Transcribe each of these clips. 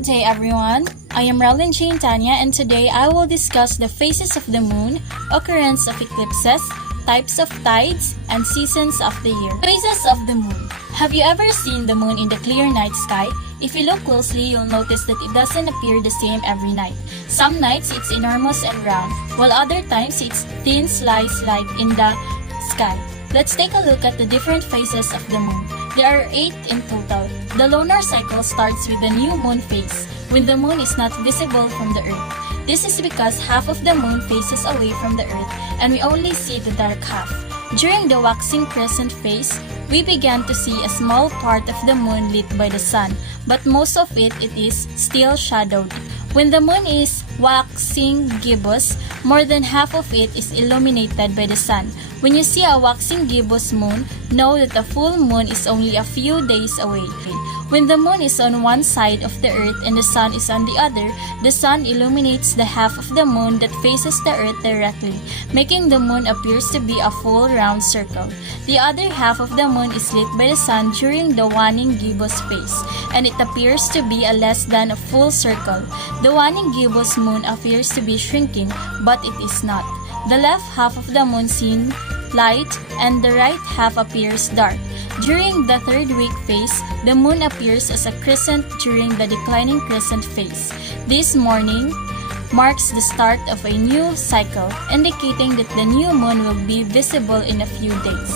Good day everyone, I am Rowlyn Jane Tanya and today I will discuss the phases of the moon, occurrence of eclipses, types of tides, and seasons of the year. Phases of the moon. Have you ever seen the moon in the clear night sky? If you look closely, you'll notice that it doesn't appear the same every night. Some nights it's enormous and round, while other times it's thin slice light in the sky. Let's take a look at the different phases of the moon. There are 8 in total. The lunar cycle starts with the new moon phase, when the moon is not visible from the earth. This is because half of the moon faces away from the earth and we only see the dark half. During the waxing crescent phase, we began to see a small part of the moon lit by the sun, but most of it is still shadowed. When the moon is waxing gibbous, more than half of it is illuminated by the sun. When you see a waxing gibbous moon, know that a full moon is only a few days away. When the moon is on one side of the earth and the sun is on the other, the sun illuminates the half of the moon that faces the earth directly, making the moon appears to be a full round circle. The other half of the moon is lit by the sun during the waning gibbous phase, and it appears to be a less than a full circle. The waning gibbous moon appears to be shrinking, but it is not. The left half of the moon seems light and the right half appears dark. During the third week phase, the moon appears as a crescent during the declining crescent phase. This morning marks the start of a new cycle, indicating that the new moon will be visible in a few days.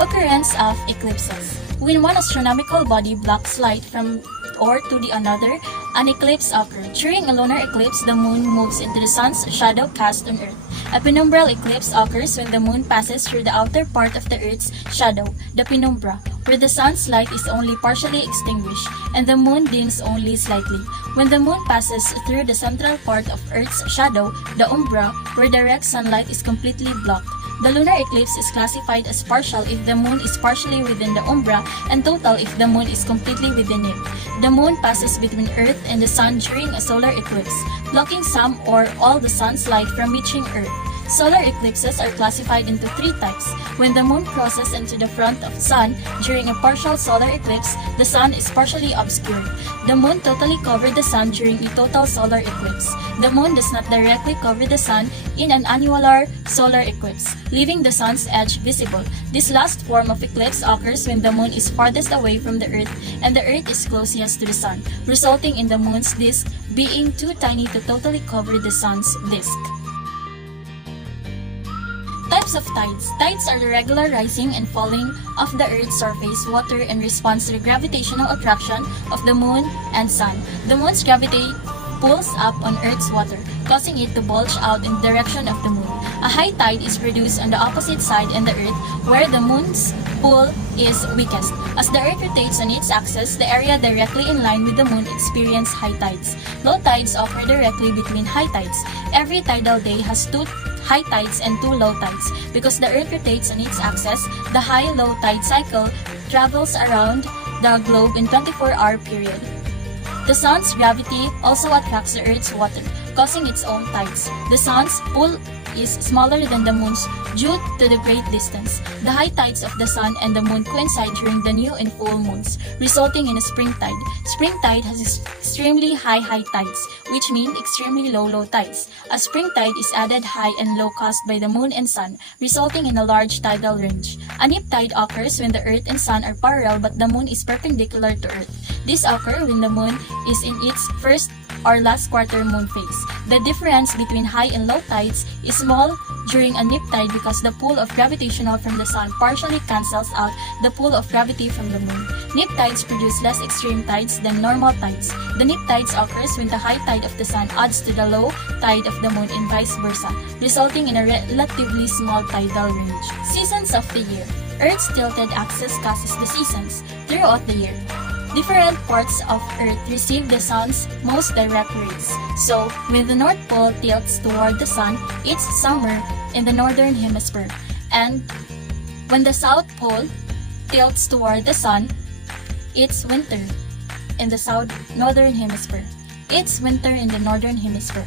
Occurrence of eclipses. When one astronomical body blocks light from or to the another, an eclipse occurs. During a lunar eclipse, the moon moves into the sun's shadow cast on Earth. A penumbral eclipse occurs when the moon passes through the outer part of the Earth's shadow, the penumbra, where the sun's light is only partially extinguished and the moon dims only slightly. When the moon passes through the central part of Earth's shadow, the umbra, where direct sunlight is completely blocked. The lunar eclipse is classified as partial if the moon is partially within the umbra and total if the moon is completely within it. The moon passes between Earth and the sun during a solar eclipse, blocking some or all the sun's light from reaching Earth. Solar eclipses are classified into 3 types. When the moon crosses into the front of the sun during a partial solar eclipse, the sun is partially obscured. The moon totally covered the sun during a total solar eclipse. The moon does not directly cover the sun in an annular solar eclipse, leaving the sun's edge visible. This last form of eclipse occurs when the moon is farthest away from the earth and the earth is closest to the sun, resulting in the moon's disk being too tiny to totally cover the sun's disk. Types of tides. Tides are the regular rising and falling of the Earth's surface water in response to the gravitational attraction of the moon and sun. The moon's gravity pulls up on Earth's water, causing it to bulge out in the direction of the moon. A high tide is produced on the opposite side in the Earth, where the moon's pull is weakest. As the Earth rotates on its axis, the area directly in line with the moon experiences high tides. Low tides occur directly between high tides. Every tidal day has 2 high tides and 2 low tides. Because the Earth rotates on its axis, the high-low tide cycle travels around the globe in 24-hour period. The sun's gravity also attracts the Earth's water, causing its own tides. The sun's pull is smaller than the moon's due to the great distance. The high tides of the sun and the moon coincide during the new and full moons, resulting in a spring tide. Spring tide has extremely high tides, which mean extremely low tides. A spring tide is added high and low caused by the moon and sun, resulting in a large tidal range. A neap tide occurs when the earth and sun are parallel but the moon is perpendicular to earth. This occurs when the moon is in its first or last quarter moon phase. The difference between high and low tides is small during a neap tide because the pull of gravitational from the sun partially cancels out the pull of gravity from the moon. Neap tides produce less extreme tides than normal tides. The neap tides occurs when the high tide of the sun adds to the low tide of the moon and vice versa, resulting in a relatively small tidal range. Seasons of the year. Earth's tilted axis causes the seasons throughout the year. Different parts of Earth receive the sun's most direct rays. So, when the North Pole tilts toward the sun, it's summer in the northern hemisphere. And when the South Pole tilts toward the sun, it's winter in the northern hemisphere. It's winter in the northern hemisphere.